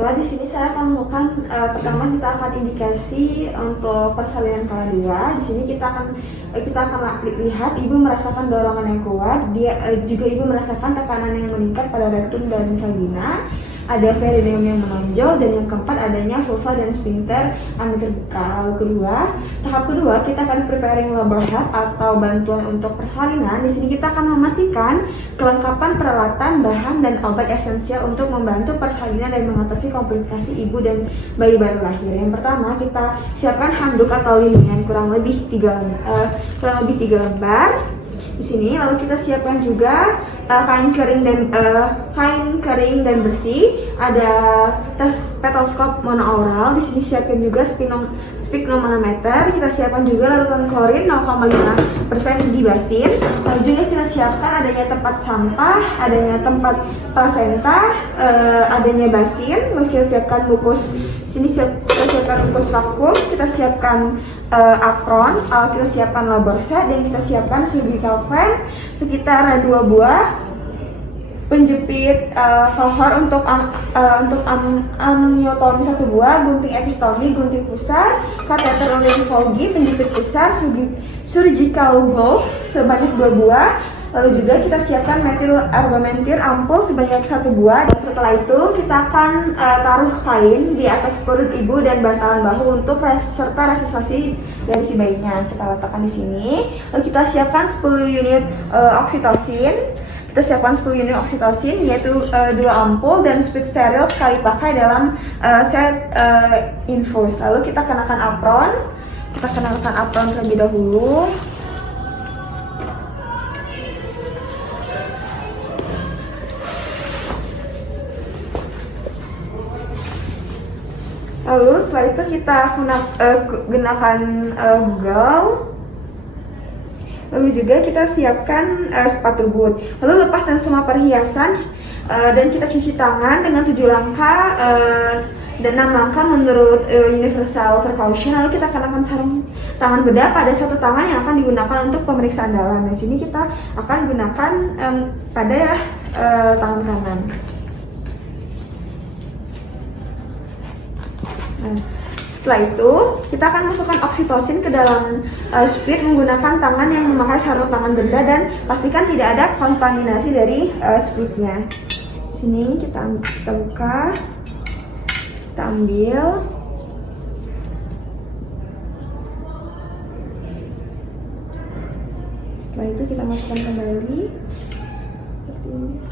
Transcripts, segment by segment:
Baiklah, di sini saya akan melakukan pertama kita akan indikasi untuk persalinan kala 2. Di sini kita akan lihat ibu merasakan dorongan yang kuat, juga ibu merasakan tekanan yang meningkat pada rektum dan vagina. Ada perineum yang menonjol, dan yang keempat adanya vulva dan sphincter amin terbuka. Lalu tahap kedua kita akan preparing labor head atau bantuan untuk persalinan. Di sini kita akan memastikan kelengkapan peralatan, bahan dan obat esensial untuk membantu persalinan dan mengatasi komplikasi ibu dan bayi baru lahir. Yang pertama kita siapkan handuk atau lindungan kurang lebih 3 lembar. Di sini lalu kita siapkan juga kain kering dan bersih. Ada tes stetoskop monoaural. Di sini siapkan juga sphygmomanometer. Kita siapkan juga larutan klorin 0,5% di basin. Lalu juga kita siapkan adanya tempat sampah, adanya tempat plasenta, adanya basin. Lalu kita siapkan bukus. Sini kita siapkan bukus vakum. Kita siapkan apron, kita siapkan labor set, dan kita siapkan cervical clamp sekitar 2 buah, penjepit kohor untuk amniotomi 1 buah, gunting epistomi, gunting pusar, kateter linfogi, penjepit pusar, surgical glove sebanyak 2 buah. Lalu juga kita siapkan metil argamentir ampul sebanyak 1 buah. Dan setelah itu kita akan taruh kain di atas perut ibu dan bantalan bahu untuk serta resusitasi dari si bayinya. Kita letakkan di sini. Lalu kita siapkan 10 unit oksitosin. Kita siapkan 10 unit oksitosin, yaitu 2 ampul dan speed steril sekali pakai dalam set infus. Lalu kita kenakan apron. Kita kenakan apron terlebih dahulu. Lalu setelah itu kita gunakan Google. Lalu juga kita siapkan sepatu boot. Lalu lepaskan semua perhiasan dan kita cuci tangan dengan 7 langkah dan 6 langkah menurut universal precaution. Lalu kita kenakan sarung tangan bedah pada satu tangan yang akan digunakan untuk pemeriksaan dalam. Di sini kita akan gunakan pada tangan kanan. Nah, setelah itu kita akan masukkan oksitosin ke dalam speed menggunakan tangan yang memakai sarung tangan benda, dan pastikan tidak ada kontaminasi dari speednya. Sini kita buka, kita ambil. Setelah itu kita masukkan kembali seperti ini.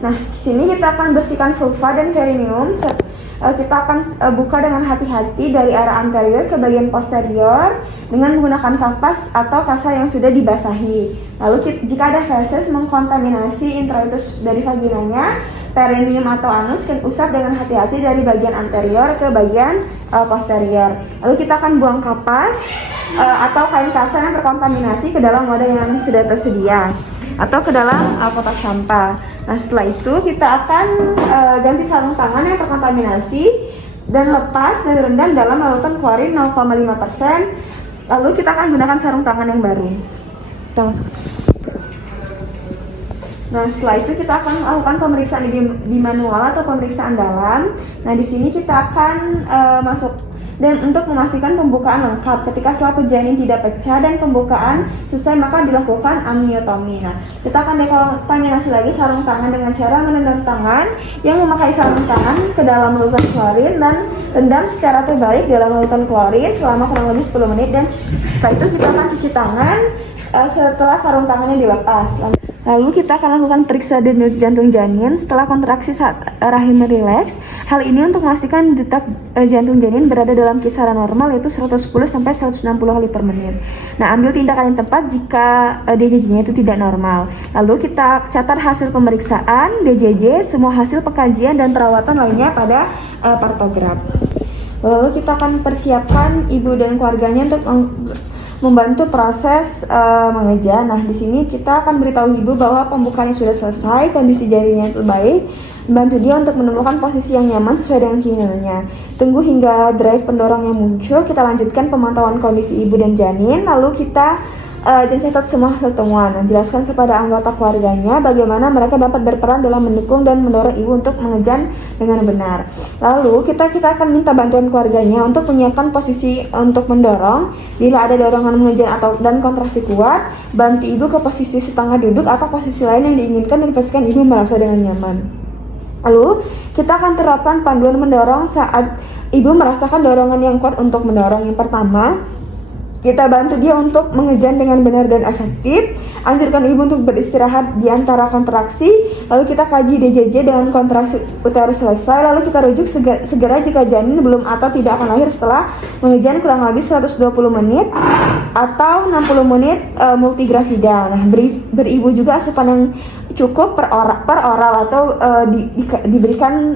Nah, di sini kita akan bersihkan vulva dan perineum. Kita akan buka dengan hati-hati dari arah anterior ke bagian posterior dengan menggunakan kapas atau kasa yang sudah dibasahi. Lalu jika ada feses mengkontaminasi introitus dari vaginanya, perineum atau anus, usap dengan hati-hati dari bagian anterior ke bagian posterior. Lalu kita akan buang kapas atau kain kasa yang terkontaminasi ke dalam wadah yang sudah tersedia atau ke dalam kotak sampah. Nah, setelah itu kita akan ganti sarung tangan yang terkontaminasi dan lepas dan rendam dalam larutan klorin 0,5%. Lalu kita akan gunakan sarung tangan yang baru. Kita masuk. Nah, setelah itu kita akan melakukan pemeriksaan di manual atau pemeriksaan dalam. Nah, di sini kita akan masuk. Dan untuk memastikan pembukaan lengkap, ketika selaput janin tidak pecah dan pembukaan selesai, maka dilakukan amniotomi. Nah, kita akan dekontaminasi lagi sarung tangan dengan cara merendam tangan yang memakai sarung tangan ke dalam larutan klorin, dan rendam secara terbaik dalam larutan klorin selama kurang lebih 10 menit. Dan setelah itu kita akan cuci tangan setelah sarung tangannya dilepas. Lalu kita akan lakukan periksa denyut jantung janin setelah kontraksi saat rahim rileks. Hal ini untuk memastikan detak jantung janin berada dalam kisaran normal, yaitu 110 sampai 160 kali per menit. Nah, ambil tindakan yang tepat jika DJJ-nya itu tidak normal. Lalu kita catat hasil pemeriksaan, DJJ, semua hasil pengkajian dan perawatan lainnya pada partograf. Lalu kita akan persiapkan ibu dan keluarganya untuk membantu proses mengeja. Nah, di sini kita akan beritahu ibu bahwa pembukaannya sudah selesai, kondisi janinnya baik, bantu dia untuk menemukan posisi yang nyaman sesuai dengan keinginannya. Tunggu hingga drive pendorong yang muncul, kita lanjutkan pemantauan kondisi ibu dan janin, lalu kita dan catat semua hasil temuan. Nah, jelaskan kepada anggota keluarganya bagaimana mereka dapat berperan dalam mendukung dan mendorong ibu untuk mengejan dengan benar. Lalu kita akan minta bantuan keluarganya untuk menyiapkan posisi untuk mendorong. Bila ada dorongan mengejan dan kontraksi kuat, bantu ibu ke posisi setengah duduk atau posisi lain yang diinginkan dan pastikan ibu merasa dengan nyaman. Lalu kita akan terapkan panduan mendorong saat ibu merasakan dorongan yang kuat untuk mendorong. Yang pertama, kita bantu dia untuk mengejan dengan benar dan efektif. Anjurkan ibu untuk beristirahat di antara kontraksi. Lalu kita kaji DJJ dengan kontraksi uterus selesai. Lalu kita rujuk segera jika janin belum atau tidak akan lahir setelah mengejan kurang lebih 120 menit atau 60 menit multigrafida. Nah, beribu juga asupan yang cukup per oral atau diberikan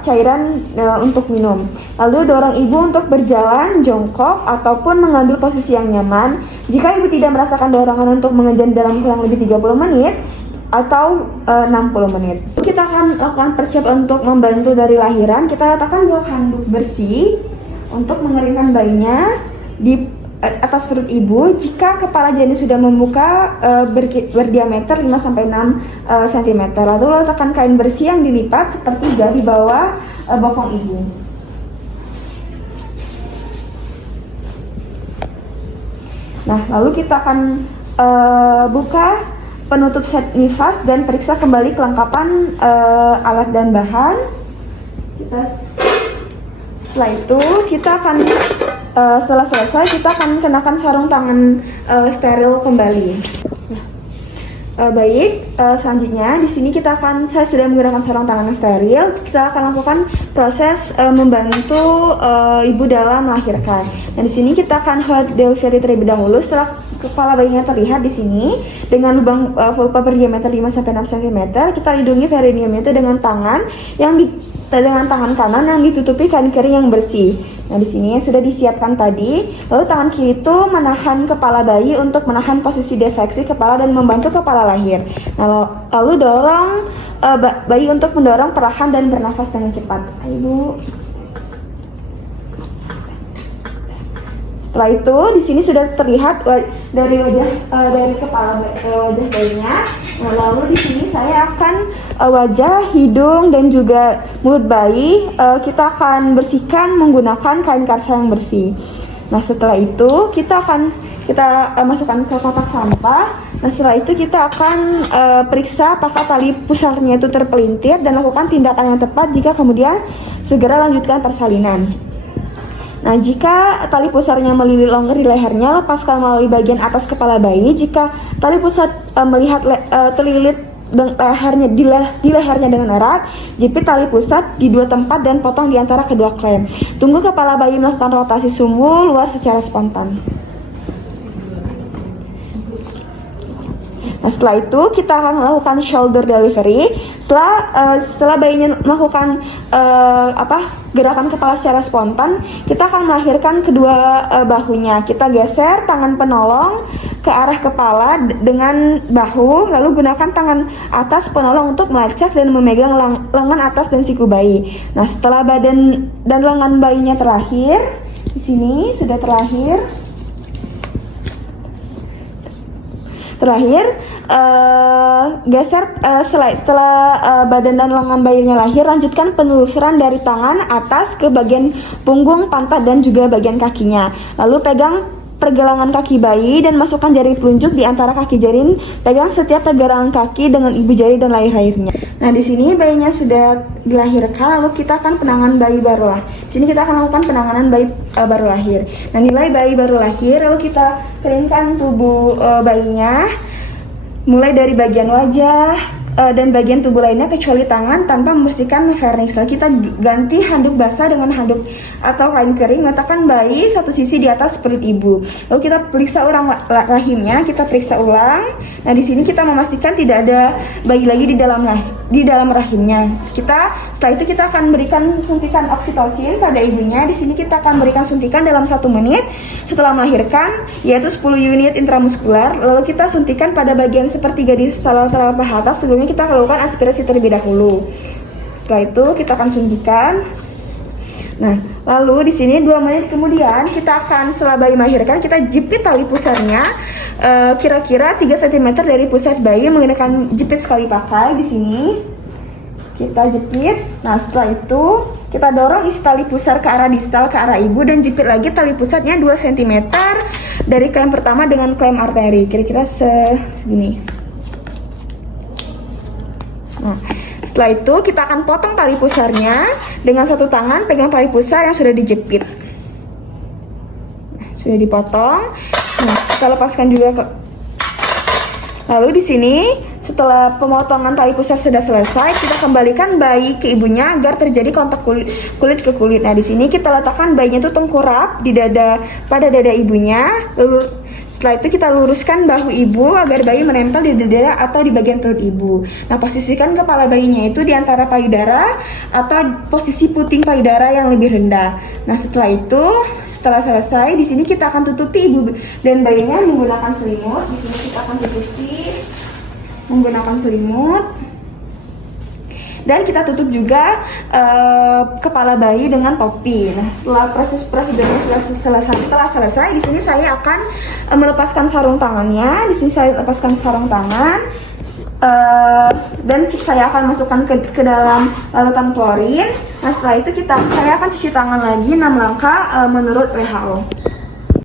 cairan untuk minum. Lalu dorong ibu untuk berjalan jongkok ataupun mengambil posisi yang nyaman. Jika ibu tidak merasakan dorongan untuk mengejan dalam kurang lebih 30 menit atau 60 menit. Kita akan lakukan persiapan untuk membantu dari lahiran. Kita letakkan blok handuk bersih untuk mengeringkan bayinya di atas perut ibu. Jika kepala janin sudah membuka berdiameter 5-6 cm. Lalu letakkan kain bersih yang dilipat sepertiga di bawah bokong ibu. Nah, lalu kita akan buka penutup set nifas dan periksa kembali kelengkapan alat dan bahan. Setelah itu kita akan setelah selesai kita akan kenakan sarung tangan steril kembali. Baik, selanjutnya di sini saya sudah menggunakan sarung tangan steril. Kita akan lakukan proses membantu ibu dalam melahirkan. Dan di sini kita akan hot delivery terlebih dahulu. Setelah kepala bayinya terlihat di sini dengan lubang vulva berdiameter 5-6 cm, kita lindungi perineum itu dengan tangan kanan yang ditutupi kain kering yang bersih. Nah, di sini sudah disiapkan tadi. Lalu tangan kiri itu menahan kepala bayi untuk menahan posisi defleksi kepala dan membantu kepala lahir. Nah, lalu dorong bayi untuk mendorong perlahan dan bernafas dengan cepat. Ayo, Ibu. Setelah itu di sini sudah terlihat dari kepala wajah bayinya. Nah, lalu di sini saya akan wajah, hidung dan juga mulut bayi kita akan bersihkan menggunakan kain karsa yang bersih. Nah, setelah itu kita masukkan ke kotak sampah. Nah, setelah itu kita akan periksa apakah tali pusarnya itu terpelintir dan lakukan tindakan yang tepat jika kemudian segera lanjutkan persalinan. Nah, jika tali pusarnya melilit longgar di lehernya, lepaskan melalui bagian atas kepala bayi. Jika tali pusar terlilit di lehernya dengan erat, jepit tali pusat di dua tempat dan potong di antara kedua klem. Tunggu kepala bayi melakukan rotasi sumbu luar secara spontan. Nah, setelah itu kita akan melakukan shoulder delivery. Setelah bayinya melakukan gerakan kepala secara spontan, kita akan melahirkan kedua bahunya. Kita geser tangan penolong ke arah kepala dengan bahu, lalu gunakan tangan atas penolong untuk melacak dan memegang lengan atas dan siku bayi. Nah, setelah badan dan lengan bayinya terlahir, di sini sudah terlahir. Setelah badan dan lengan bayinya lahir, lanjutkan penelusuran dari tangan atas ke bagian punggung, pantat dan juga bagian kakinya. Lalu pegang pergelangan kaki bayi dan masukkan jari telunjuk di antara kaki jari. Pegang setiap pergelangan kaki dengan ibu jari dan lahir-lahirnya. Nah, di sini bayinya sudah dilahirkan, lalu kita akan penanganan bayi baru lah. Di sini kita akan lakukan penanganan bayi baru lahir. Nah, nilai bayi baru lahir, lalu kita keringkan tubuh bayinya, mulai dari bagian wajah dan bagian tubuh lainnya kecuali tangan tanpa membersihkan vernix. Lalu kita ganti handuk basah dengan handuk atau kain kering. Letakkan bayi satu sisi di atas perut ibu. Lalu kita periksa ulang rahimnya. Kita periksa ulang. Nah, di sini kita memastikan tidak ada bayi lagi di dalam rahimnya. Setelah itu kita akan berikan suntikan oksitosin pada ibunya. Di sini kita akan berikan suntikan dalam 1 menit setelah melahirkan, yaitu 10 unit intramuskular. Lalu kita suntikan pada bagian sepertiga di saluran paha atas. Sebelumnya kita lakukan aspirasi terlebih dahulu. Setelah itu kita akan suntikan. Nah, lalu di sini 2 menit kemudian setelah bayi melahirkan, kita jepit tali pusarnya kira-kira 3 cm dari pusat bayi menggunakan jepit sekali pakai di sini. Kita jepit. Nah, setelah itu kita dorong isi tali pusar ke arah distal ke arah ibu dan jepit lagi tali pusatnya 2 cm dari klem pertama dengan klem arteri. Kira-kira segini. Nah, setelah itu kita akan potong tali pusarnya dengan satu tangan pegang tali pusar yang sudah dijepit. Nah, sudah dipotong. Nah, kita lepaskan juga ke. Lalu di sini setelah pemotongan tali pusar sudah selesai, kita kembalikan bayi ke ibunya agar terjadi kontak kulit ke kulit. Nah, di sini kita letakkan bayinya itu tengkurap di pada dada ibunya. Lalu setelah itu kita luruskan bahu ibu agar bayi menempel di dada atau di bagian perut ibu. Nah, posisikan kepala bayinya itu di antara payudara atau posisi puting payudara yang lebih rendah. Nah, setelah selesai, di sini kita akan tutupi ibu dan bayinya menggunakan selimut. Di sini kita akan tutupi menggunakan selimut. Dan kita tutup juga kepala bayi dengan topi. Nah, setelah prosedurnya setelah selesai, di sini saya akan melepaskan sarung tangannya. Di sini saya lepaskan sarung tangan, dan saya akan masukkan ke dalam larutan klorin. Nah, setelah itu saya akan cuci tangan lagi 6 langkah menurut WHO.